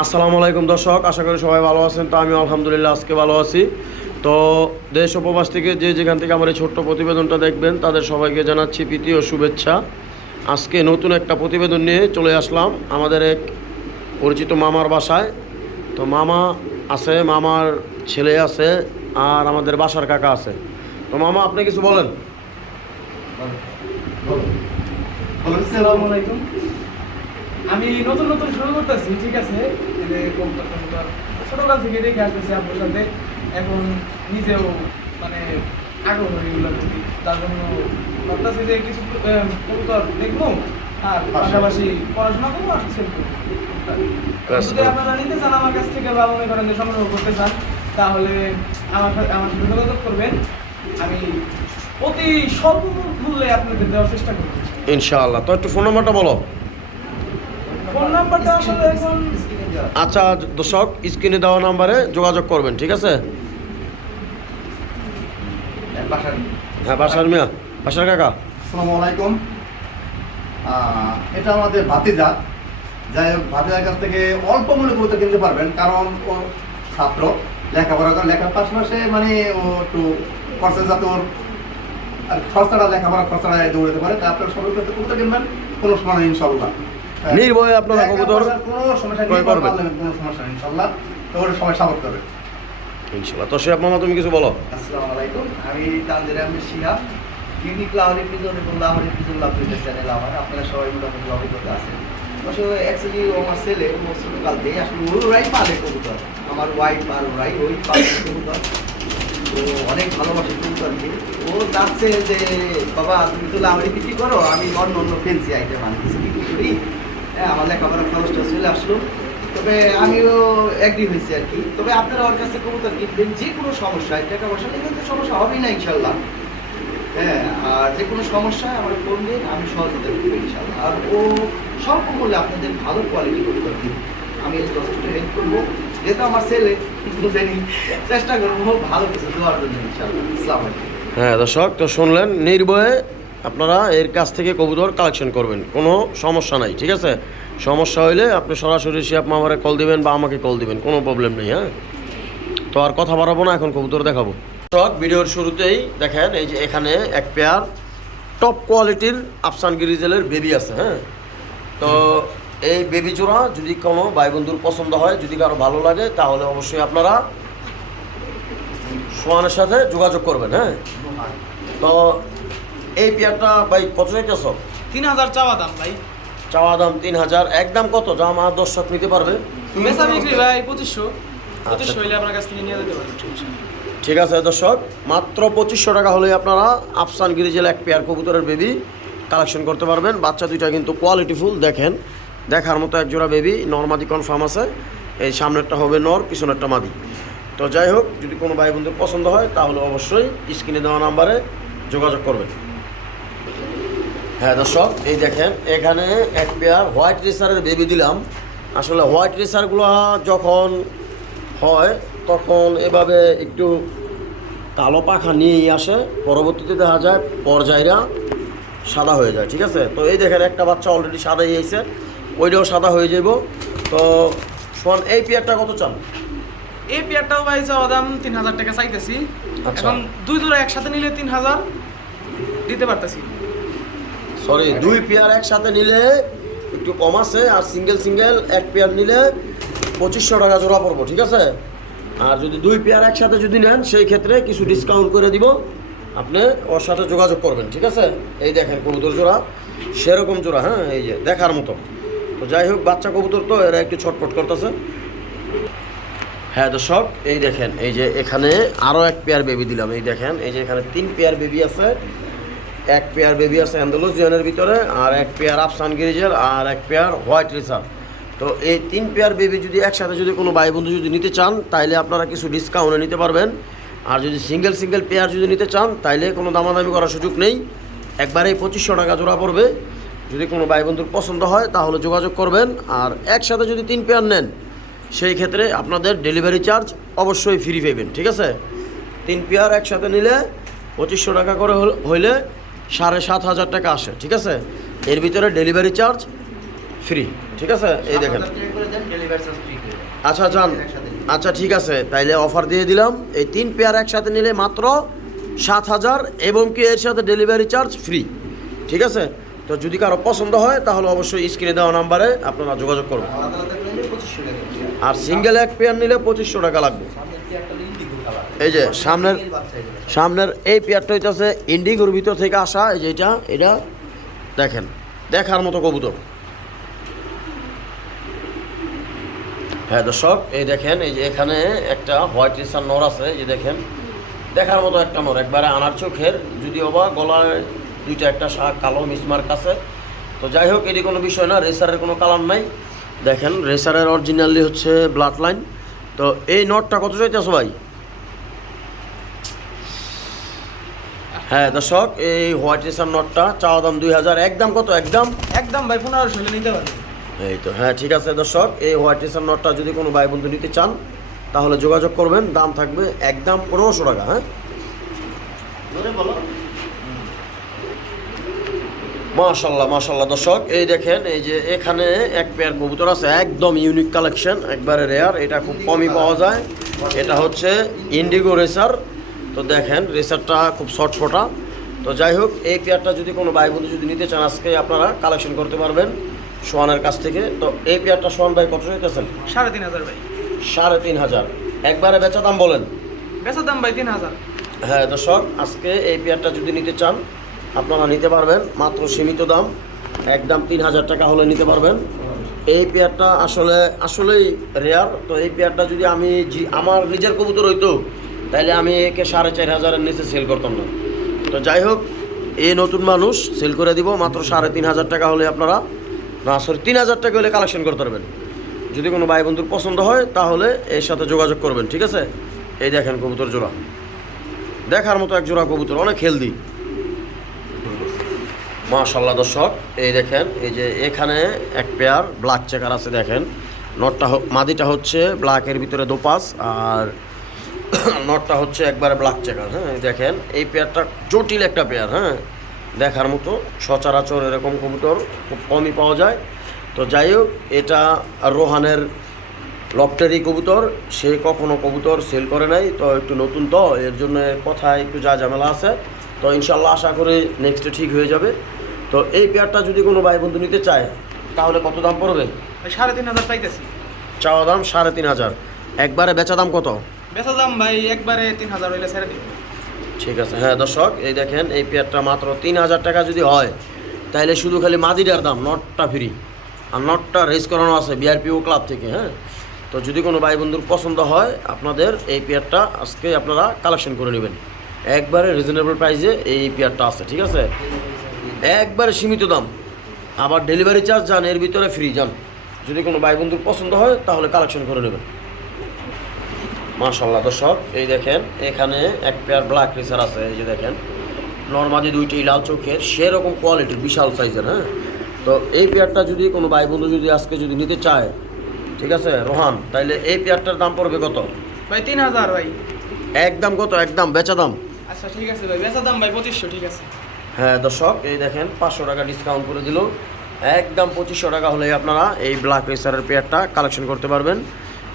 আসসালামু আলাইকুম দর্শক, আশা করি সবাই ভালো আছেন। তো আমি আলহামদুলিল্লাহ আজকে ভালো আছি। তো দেশ ও প্রবাস থেকে যে যেখান থেকে আমার এই ছোট্ট প্রতিবেদনটা দেখবেন তাদের সবাইকে জানাচ্ছি প্রীতি ও শুভেচ্ছা। আজকে নতুন একটা প্রতিবেদন নিয়ে চলে আসলাম আমাদের এক পরিচিত মামার বাসায়। তো মামা আছে, মামার ছেলে আছে, আর আমাদের বাসার কাকা আছে। তো মামা, আপনি কিছু বলেন। আসসালামু আলাইকুম। আমি নতুন নতুন শুরু করতেছি, ঠিক আছে। ছোটকাল থেকে দেখে আসতেছি আপনার সাথে, এখন নিজেও মানে আগ্রহ এগুলোর প্রতি। তার জন্য ভাবতেছি যে কিছু কবুতর দেখবো আর পাশাপাশি পড়াশোনা করবো আর সেল করবো। যদি আপনারা নিতে চান আমার কাছ থেকে বা মনে করেন যে সংগ্রহ করতে চান, তাহলে আমার সাথে যোগাযোগ করবেন। আমি অতি স্বল্প মূল্যে আপনাদের দেওয়ার চেষ্টা করবো ইনশাআল্লাহ। তো একটু ফোন নাম্বারটা বলো। ফোন নাম্বারটা আসলে এখন আচ্ছা দর্শক, স্ক্রিনে দেওয়া নাম্বারে যোগাযোগ করবেন, ঠিক আছে। হ্যাঁ, বাসার মিয়া, বাসার কাকা। আসসালামু আলাইকুম। এটা আমাদের ভাতিজা। যাই হোক, ভাতিজার কাছ থেকে অল্প মূল্যে কবুতর কিনতে পারবেন, কারণ ও ছাত্র, লেখাপড়া করে, লেখার পাশাপাশি মানে ও একটু খরচা যাতে ওর আর খরচাটা লেখাপড়া খরচাটা দৌড়াতে পারে। তাই আপনার সবাই কাছে কবুতর কিনবেন, কোনো সমস্যা নেই ইনশাল্লাহ। নির্ভয়ে আপনারা কবুতর কোনো সমস্যা ক্রয় করবেন, কোনো সমস্যা নেই ইনশাল্লাহ। তো ওর সবাই সাপোর্ট করবে ইনশাআল্লাহ। তো শেখ মামা, তুমি কিছু বলো। আসসালামু আলাইকুম। আমি Tangier Ahmed Shihab, unique Lahori pigeon এবং লাহোরি পিজন লাভ চ্যানেল আমার। আপনারা সবাই মোটামুটি অভিজ্ঞতা আছেন। আসলে অ্যাকচুয়ালি আমার ছেলে ছোটকাল থেকে আসলে ওরাই পালে কবুতর, আমার ওয়াইফ আর ওই পালে কবুতর। তো অনেক ভালোবাসে কবুতরকে। ও চাচ্ছে যে বাবা তুমি তো লাহোরি বিক্রি করো, আমি অন্য অন্য ফেন্সি আইটেম আনি কিছু বিক্রি করি। হ্যাঁ, আমার লেখাপড়ার খরচটা চলে আসলো, তবে আমিও অ্যাগ্রি হয়েছি আর কি। তবে আপনারা ওর কাছে কবুতর কিনবেন, যে কোনো সমস্যায় টাকা পয়সা নিয়ে কিন্তু সমস্যা হবেই না ইনশাল্লাহ। হ্যাঁ, আর যে কোনো সমস্যায় আমার ফোন দিন, আমি সহযোগিতা করবো ইনশাল্লাহ। আর ও স্বল্প মূল্যে আপনাদের ভালো কোয়ালিটি কবুতর দিন, আমি এই যথেষ্ট হেল্প করবো। যেহেতু আমার ছেলে, বুঝেনি, চেষ্টা করবো ভালো কিছু দেওয়ার জন্য ইনশাল্লাহ। আসসালামু আলাইকুম। হ্যাঁ দর্শক, তো শুনলেন, নির্ভয়ে আপনারা এর কাছ থেকে কবুতর কালেকশন করবেন, কোনো সমস্যা নাই, ঠিক আছে। সমস্যা হইলে আপনি সরাসরি শেখ মামারে কল দিবেন বা আমাকে কল দিবেন, কোনো প্রবলেম নেই। হ্যাঁ, তো আর কথা বাড়াবো না, এখন কবুতর দেখাবো। দর্শক, ভিডিওর শুরুতেই দেখেন, এই যে এখানে এক পেয়ার টপ কোয়ালিটির আফসান গিরিজেলের বেবি আছে। হ্যাঁ, তো এই বেবি জোড়া যদি কোনো ভাই বন্ধুর পছন্দ হয়, যদি কারো ভালো লাগে, তাহলে অবশ্যই আপনারা সোহানের সাথে যোগাযোগ করবেন। হ্যাঁ, তো এই পেয়ারটা ভাই কত চাইতেছ? 3000 চাওয়া দাম ভাই। চাওয়া দাম 3000, একদম কত যা আমার দর্শক নিতে পারবে? বেচা বিক্রি ভাই 2500 হইলে আপনার কাছ থেকে নিয়ে যেতে পারেন। ঠিক আছে দর্শক, মাত্র 2500 টাকা হলেই আপনারা আফসান গিরিজেল এক পেয়ার কবুতরের বেবি কালেকশন করতে পারবেন। বাচ্চা দুইটা কিন্তু কোয়ালিটিফুল, দেখেন দেখার মতো এক জোড়া বেবি। নর্মাদি কনফার্ম আছে, এই সামনেরটা হবে নর, পিছনেরটা মাদি। তো যাই হোক, যদি কোনো ভাই বন্ধুর পছন্দ হয় তাহলে অবশ্যই স্ক্রিনে দেওয়া নাম্বারে যোগাযোগ করবেন। হ্যাঁ দর্শক, এই দেখেন এখানে এক পেয়ার হোয়াইট রেসারের বেবি দিলাম। আসলে হোয়াইট রেসারগুলো যখন হয় তখন এভাবে একটু কালো পাখা নিয়েই আসে, পরবর্তীতে দেখা যায় পর্যায়রা সাদা হয়ে যায়, ঠিক আছে। তো এই দেখেন একটা বাচ্চা অলরেডি সাদা হয়েছে, ওইটাও সাদা হয়ে যাব। তো শোন, এই পেয়ারটা কত চান? এই পেয়ারটাও ভাই চাওয়া দাম 3000 টাকা চাইতেছি। আচ্ছা। এখন দুই জোড়া একসাথে নিলে 3000 দিতে পারতেছি। সরি, দুই পেয়ার একসাথে নিলে একটু কম আছে, আর সিঙ্গেল সিঙ্গেল এক পেয়ার নিলে 2500 টাকা জোড়া পড়বো, ঠিক আছে। আর যদি দুই পেয়ার একসাথে যদি নেন, সেই ক্ষেত্রে কিছু ডিসকাউন্ট করে দিব, আপনি ওর সাথে যোগাযোগ করবেন, ঠিক আছে। এই দেখেন কবুতর জোড়া, সেরকম জোড়া, হ্যাঁ, এই যে দেখার মতো। তো যাই হোক, বাচ্চা কবুতর তো এরা একটু ছটফট করতেছে। হ্যাঁ দর্শক, এই দেখেন, এই যে এখানে আরও এক পেয়ার বেবি দিলাম। এই দেখেন, এই যে এখানে 3 পেয়ার বেবি আছে। এক পেয়ার বেবি আছে অ্যান্ডালুসিয়ানের ভিতরে, আর এক পেয়ার আফসান গিরিজেল, আর এক পেয়ার হোয়াইট রেসার। তো এই 3 পেয়ার বেবি যদি একসাথে যদি কোনো ভাই বন্ধু যদি নিতে চান, তাইলে আপনারা কিছু ডিসকাউন্টে নিতে পারবেন। আর যদি সিঙ্গেল সিঙ্গেল পেয়ার যদি নিতে চান, তাইলে কোনো দামাদামি করার সুযোগ নেই, একবারেই 2500 টাকা জোড়া পড়বে। যদি কোনো ভাই বন্ধুর পছন্দ হয় তাহলে যোগাযোগ করবেন। আর একসাথে যদি 3 পেয়ার নেন, সেই ক্ষেত্রে আপনাদের ডেলিভারি চার্জ অবশ্যই ফ্রি পাবেন, ঠিক আছে। 3 পেয়ার একসাথে নিলে 2500 টাকা করে হইলে 7500 টাকা আসে, ঠিক আছে। এর ভিতরে ডেলিভারি চার্জ ফ্রি, ঠিক আছে? এই দেখেন। 7,000 টাকা করে দেন, ডেলিভারি চার্জ ফ্রি করে দেন। আচ্ছা যান, একসাথে দিন। আচ্ছা ঠিক আছে, তাইলে অফার দিয়ে দিলাম। এই 3 পেয়ার একসাথে নিলে মাত্র 7,000 এবং কি এর সাথে ডেলিভারি চার্জ ফ্রি, ঠিক আছে? তো যদি কারো পছন্দ হয় তাহলে অবশ্যই স্ক্রিনে দেওয়া নাম্বারে আপনারা যোগাযোগ করবেন। আলাদা আলাদা করে নিলে 2500 টাকা করে। আর সিঙ্গেল এক পেয়ার নিলে 2500 টাকা লাগবে। সামনের পেয়ারটা ইন্ডিগো কালার। এই যে সামনের সামনের এই পেয়ারটা হইতেছে ইন্ডিগোর ভিতর থেকে আসা। এই যে এটা দেখেন, দেখার মতো কবুতর। হ্যাঁ দর্শক, এই দেখেন, এই যে এখানে একটা হোয়াইট রেসার নর আছে, এই যে দেখেন, দেখার মতো একটা নর, একবারে আনার চোখের, যদিও বা গলায় দুইটা একটা কালো মিসমার্ক আছে। তো যাই হোক, এটি কোনো বিষয় না, রেসারের কোনো কালার নাই। দেখেন রেসারের অরিজিনালি হচ্ছে ব্লাড লাইন। তো এই নটটা কত চাইতেছো ভাই? হ্যাঁ দর্শক, এই হোয়াইট রেসার নটটা চাওয়া দাম 2000, একদম কত? একদম ভাই 1500 হলে নিতে পারবেন। এই তো, হ্যাঁ ঠিক আছে দর্শক, এই হোয়াইট রেসার নটটা যদি কোনো ভাই বন্ধু নিতে চান তাহলে যোগাযোগ করবেন। দাম থাকবে একদম 1500 টাকা। হ্যাঁ মাশাল্লাহ মাশাল্লাহ দর্শক, এই দেখেন, এই যে এখানে এক পেয়ার কবুতর আছে, একদম ইউনিক কালেকশন, একবারে রেয়ার, এটা খুব কমই পাওয়া যায়। এটা হচ্ছে ইন্ডিগো রেসার। তো দেখেন রেসারটা খুব শর্ট ফোটা। তো যাই হোক, এই পেয়ারটা যদি কোনো ভাই বন্ধু যদি নিতে চান আজকে আপনারা কালেকশন করতে পারবেন সোহানের কাছ থেকে। তো এই পেয়ারটা সোহান ভাই কত চাইতেছেন? 3500 ভাই। 3500, একবারে বেচা দাম বলেন। বেচার দাম ভাই 3000। হ্যাঁ দর্শক, আজকে এই পেয়ারটা যদি নিতে চান আপনারা নিতে পারবেন, মাত্র সীমিত দাম, একদম 3000 টাকা হলে নিতে পারবেন। এই পেয়ারটা আসলেই রেয়ার। তো এই পেয়ারটা যদি আমি আমার নিজের কবুতর হইতো তাহলে আমি একে 4500-এর নিচে সেল করতাম না। তো যাই হোক, এই নতুন মানুষ সেল করে দিব মাত্র 3500 টাকা হলে আপনারা, না সরি 3000 টাকা হলে কালেকশন করতে পারবেন। যদি কোনো ভাই বন্ধুর পছন্দ হয় তাহলে এর সাথে যোগাযোগ করবেন, ঠিক আছে? এই দেখেন কবুতর জোড়া, দেখার মতো এক জোড়া কবুতর, অনেক হেলদি মাশাল্লাহ দর্শক। এই দেখেন, এই যে এখানে এক পেয়ার ব্ল্যাক চেকার আছে, দেখেন নটটা মাদিটা হচ্ছে ব্ল্যাকের ভিতরে দোপাস, আর নটটা হচ্ছে একবারে ব্ল্যাক চেকার। হ্যাঁ দেখেন, এই পেয়ারটা জটিল একটা পেয়ার, হ্যাঁ দেখার মতো, সচরাচর এরকম কবুতর খুব কমই পাওয়া যায়। তো যাই হোক, এটা রোহানের লফটেরই কবুতর, সে কখনো কবুতর সেল করে নাই, তো একটু নতুন, তো এর জন্য কথায় একটু যা ঝামেলা আছে। তো ইনশাল্লাহ আশা করি নেক্সটে ঠিক হয়ে যাবে। তো এই পেয়ারটা যদি কোনো ভাই বন্ধু নিতে চায় তাহলে কত দাম পড়বে? 3500 পাইতেছি। চাওয়া দাম 3500, একবারে বেচা দাম কত? বেচা দাম ভাই একবারে 3000 হইলে ছেড়ে দিব। ঠিক আছে। হ্যাঁ দর্শক, এই দেখেন, এই পেয়ারটা মাত্র 3000 টাকা যদি হয় তাহলে শুধু খালি মাদিটার দাম, নটটা ফ্রি, আর নটটা রেস করানো আছে বিআরপিও ক্লাব থেকে। হ্যাঁ, তো যদি কোনো ভাই বন্ধুর পছন্দ হয় আপনাদের এই পেয়ারটা আজকে আপনারা কালেকশন করে নেবেন, একবারে রিজনেবল প্রাইসে এই পেয়ারটা আছে, ঠিক আছে? একবারে সীমিত দাম, আবার ডেলিভারি চার্জ যান এর ভিতরে ফ্রি যান। যদি কোনো ভাই বন্ধুর পছন্দ হয় তাহলে কালেকশন করে নেবেন। মাশাল্লাহ দর্শক, এই দেখেন এখানে এক পেয়ার ব্ল্যাক রেসার আছে, এই যে দেখেন নর্মালি দুইটি লাল চোখের, সেরকম কোয়ালিটির বিশাল সাইজের। হ্যাঁ, তো এই পেয়ারটা যদি কোনো ভাই বন্ধু যদি আজকে যদি নিতে চায়, ঠিক আছে রোহান, তাইলে এই পেয়ারটার দাম পড়বে কত? ভাই 3000 ভাই। একদম কত? একদম বেচা দাম? আচ্ছা ঠিক আছে ভাই, বেচা দাম ভাই 2500, ঠিক আছে? হ্যাঁ দর্শক, এই দেখেন 500 টাকা ডিসকাউন্ট করে দিল, একদম 2500 টাকা হলে আপনারা এই ব্ল্যাক রেসারের পেয়ারটা কালেকশন করতে পারবেন।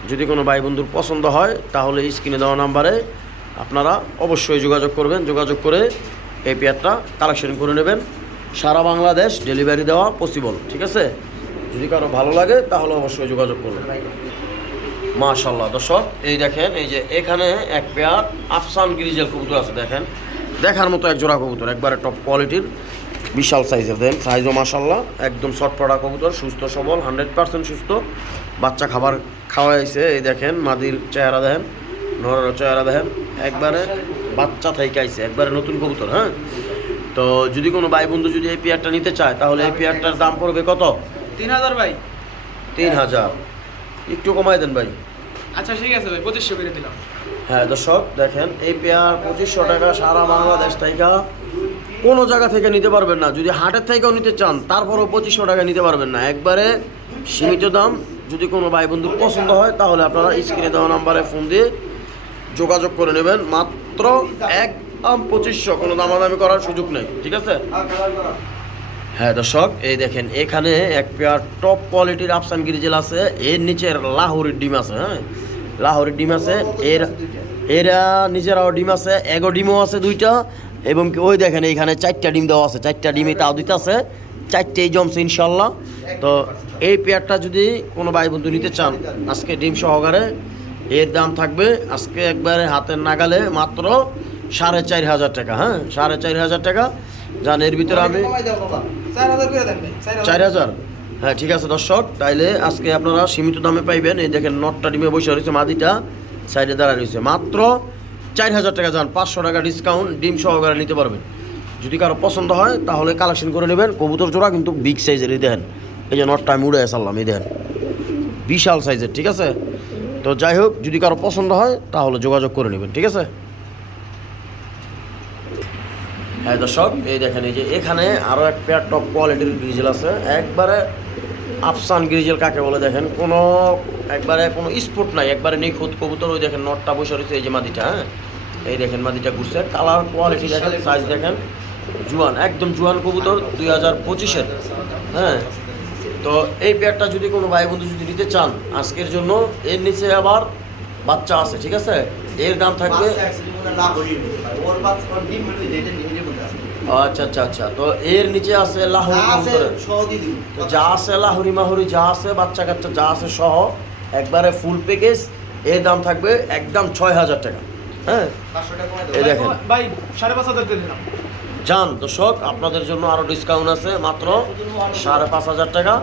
যদি কোনো ভাই বন্ধুর পছন্দ হয় তাহলে স্ক্রিনে দেওয়া নাম্বারে আপনারা অবশ্যই যোগাযোগ করবেন, যোগাযোগ করে এই পেয়ারটা কালেকশন করে নেবেন। সারা বাংলাদেশ ডেলিভারি দেওয়া পসিবল, ঠিক আছে? যদি কারো ভালো লাগে তাহলে অবশ্যই যোগাযোগ করবেন। মাশাল্লাহ দর্শক, এই দেখেন, এই যে এখানে এক পেয়ার আফসান গ্রিজেল কবুতর আছে, দেখেন দেখার মতো এক জোড়া কবুতর, একবারে টপ কোয়ালিটির বিশাল সাইজের। দেন সাইজও মাশাল্লাহ একদম শর্টপড়া কবুতর, সুস্থ সবল, 100% সুস্থ, বাচ্চা খাবার খাওয়াইছে। এই দেখেন মাদির চেহারা দেখেন, নরের চেহারা দেখেন, একবারে বাচ্চা থেকে আইছে, একবারে নতুন কবুতর। হ্যাঁ, তো যদি কোনো ভাই বন্ধু যদি এই পেয়ারটা নিতে চায় তাহলে এই পেয়ারটার দাম পড়বে কত? 3000 ভাই। 3000, একটু কমাই দেন ভাই। আচ্ছা ঠিক আছে ভাই, 2500 করে দিলাম। হ্যাঁ দর্শক, দেখেন এই পেয়ার 2500 টাকা, সারা বাংলাদেশ থেকে কোনো জায়গা থেকে নিতে পারবেন না। যদি হাটের থেকেও নিতে চান তারপরও 2500 টাকা নিতে পারবেন না, একবারে সীমিত দাম। যদি কোনো ভাই বন্ধুর পছন্দ হয় তাহলে আপনারা স্ক্রিনে দেওয়া নাম্বারে ফোন দিয়ে যোগাযোগ করে নেবেন, মাত্র একদম 2500, কোনো দামাদামি করার সুযোগ নেই, ঠিক আছে? হ্যাঁ দর্শক, এই দেখেন এখানে এক পেয়ার টপ কোয়ালিটির আফসান গ্রিজেল আছে, এর নিচের লাহোরের ডিম আছে। হ্যাঁ, লাহোরের ডিম আছে, এরা নিজেরাও ডিম আছে, এগো ডিমও আছে 2টা, এবং কি ওই দেখেন এইখানে 4টা ডিম দেওয়া আছে, 4টা ডিমই তাও দিতে আছে, 4টেই জমছে ইনশাল্লাহ। তো এই পেয়ারটা যদি কোনো ভাই বন্ধু নিতে চান আজকে ডিম সহকারে, এর দাম থাকবে আজকে একবারে হাতের নাগালে মাত্র 4,500 টাকা। হ্যাঁ, 4,500 টাকা। জান এর ভিতরে আমি 4,000 করে দেন ভাই, 4,000। হ্যাঁ ঠিক আছে দর্শক, তাইলে আজকে আপনারা সীমিত দামে পাইবেন। এই দেখেন নটটা ডিমে বসে রয়েছে, মাদিটা সাইডে দাঁড়ায় রয়েছে, মাত্র 4,000 টাকা। যান 500 টাকা ডিসকাউন্ট, ডিম সহকারে নিতে পারবেন। যদি কারো পছন্দ হয় তাহলে কালেকশন করে নেবেন। কবুতর জোড়া কিন্তু বিগ সাইজের, এই দেখেন এই যে নটটা আমি উড়ে সারলাম, এই দেখেন বিশাল সাইজের। ঠিক আছে, তো যাই হোক, যদি কারো পছন্দ হয় তাহলে যোগাযোগ করে নেবেন। ঠিক আছে। হ্যাঁ দর্শক, এই দেখেন এই যে এখানে আরও এক পেয়ার টপ কোয়ালিটির গ্রিজেল আছে, একবারে আফসান গ্রিজেল কাকে বলে দেখেন, কোনো একবারে কোনো স্পট নাই, একবারে নিখুঁত কবুতর। ওই দেখেন নটটা বসে রয়েছে, এই যে মাদিটা। হ্যাঁ, এই দেখেন মাদিটা ঘুরছে, কালার কোয়ালিটি দেখেন, সাইজ দেখেন, জুয়ান, একদম জুয়ান কবুতর 2025-এর। হ্যাঁ, তো এই পেয়ারটা যদি কোনো ভাই বন্ধু যদি নিতে চান আজকের জন্য, এর নিচে আবার বাচ্চা আছে। ঠিক আছে, এর দাম থাকবে আচ্ছা আচ্ছা আচ্ছা, তো এর নিচে আছে লাহোরি কবুতরের, তো যা আছে লাহোরি মাহুরি যা আছে, বাচ্চা কাচ্চা যা আছে সহ একবারে ফুল প্যাকেজ, এর দাম থাকবে একদম 6,000 টাকা। হ্যাঁ, এই দেখেন ভাই 5,500 দিয়ে দিলাম। যান দর্শক, আপনাদের জন্য আরও ডিসকাউন্ট আছে মাত্র 5,500 টাকা।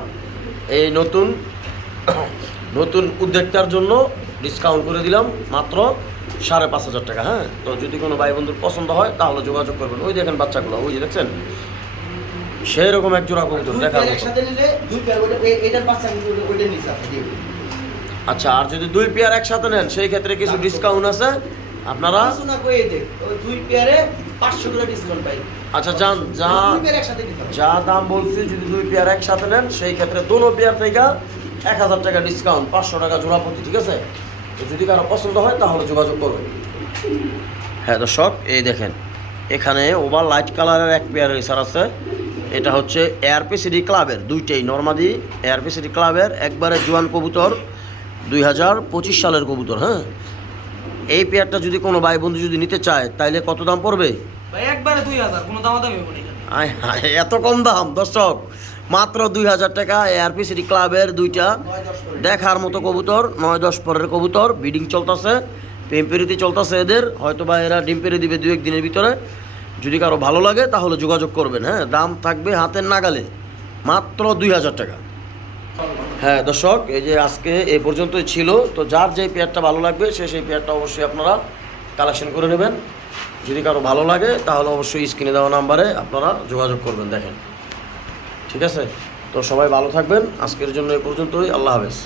এই নতুন উদ্যোক্তার জন্য ডিসকাউন্ট করে দিলাম মাত্র 5,500 টাকা। হ্যাঁ, তো যদি কোনো ভাই বন্ধুর পছন্দ হয় তাহলে যোগাযোগ করবেন। ওই দেখেন বাচ্চাগুলো, ওই যে দেখছেন সেই রকম এক জোড়া কবুতর দেখার মতো। আচ্ছা, আর যদি 2 পেয়ার একসাথে নেন সেই ক্ষেত্রে কিছু ডিসকাউন্ট আছে আপনারা। আচ্ছা যান, যা দাম বলছি, যদি 2 পেয়ার একসাথে নেন সেই ক্ষেত্রে দোনো পেয়ার থেকে 1,000 টাকা ডিসকাউন্ট, 500 টাকা জোড়া প্রতি। ঠিক আছে, তো যদি কারো পছন্দ হয় তাহলে যোগাযোগ করবেন। হ্যাঁ দর্শক, এই দেখেন এখানে ওভার লাইট কালারের এক পেয়ার রেসার আছে, এটা হচ্ছে এআরপি সিটি ক্লাবের, 2টেই নর্মাদি এআরপি সিটি ক্লাবের একবারে জোয়ান কবুতর, 2025 সালের কবুতর। হ্যাঁ, এই পেয়ারটা যদি কোনো ভাই বন্ধু যদি নিতে চায় তাইলে কত দাম পড়বে ভাই? একবারে 2,000, কোনো দামাদামি হবে না। এত কম দাম দর্শক, মাত্র 2,000 টাকা। এআরপি সিটি ক্লাবের 2টা দেখার মতো কবুতর, 9-10 পরের কবুতর, ব্রিডিং চলতেছে, পেম্পেরিতে চলতেছে এদের, হয়তো বা এরা ডিম পেরে দিবে 2-1 দিনের ভিতরে। যদি কারো ভালো লাগে তাহলে যোগাযোগ করবেন। হ্যাঁ, দাম থাকবে হাতের নাগালে, মাত্র 2,000 টাকা। হ্যাঁ দর্শক, এই যে আজকে এ পর্যন্তই ছিল। তো যার যেই পেয়ারটা ভালো লাগবে সেই পেয়ারটা অবশ্যই আপনারা কালেকশন করে নেবেন। যদি কারো ভালো লাগে তাহলে অবশ্যই স্ক্রিনে দেওয়া নাম্বারে আপনারা যোগাযোগ করবেন। দেখেন, ঠিক আছে, তো সবাই ভালো থাকবেন। আজকের জন্য এ পর্যন্তই, আল্লাহ হাফেজ।